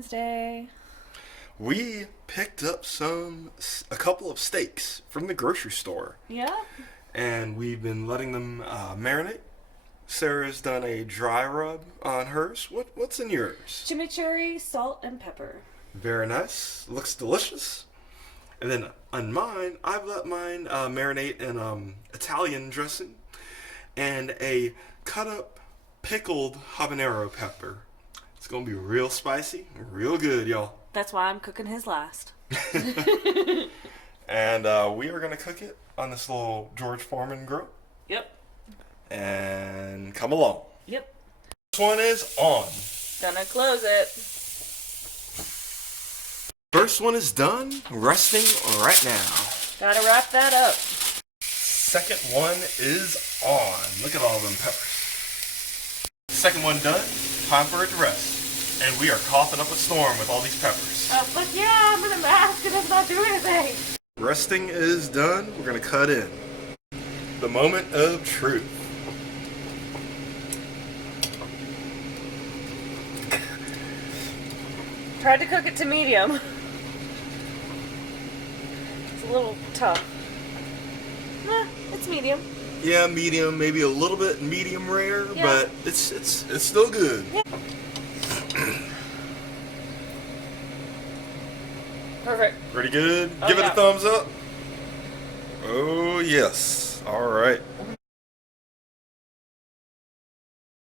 Wednesday. We picked up a couple of steaks from the grocery store, Yeah. and we've been letting them marinate. Sarah's done a dry rub on hers. What's in yours? Chimichurri, salt, and pepper. Very nice. Looks delicious. And then on mine, I've let mine marinate in Italian dressing and a cut up pickled habanero pepper. It's gonna be real spicy, real good, y'all. That's why I'm cooking his last. And we are gonna cook it on this little George Foreman grill. Yep. And come along. Yep. This one is on. Gonna close it. First one is done, resting right now. Gotta wrap that up. Second one is on. Look at all them peppers. Second one done, time for it to rest. And we are coughing up a storm with all these peppers. Oh, fuck yeah, I'm in a mask and it's not doing anything. Resting is done. We're gonna cut in. The moment of truth. Tried to cook it to medium. It's a little tough. Nah, it's medium. Yeah, medium, maybe a little bit medium rare, Yeah. but it's still good. Yeah. Perfect. Pretty good. Oh, Give it yeah. a thumbs up. Oh yes. All right.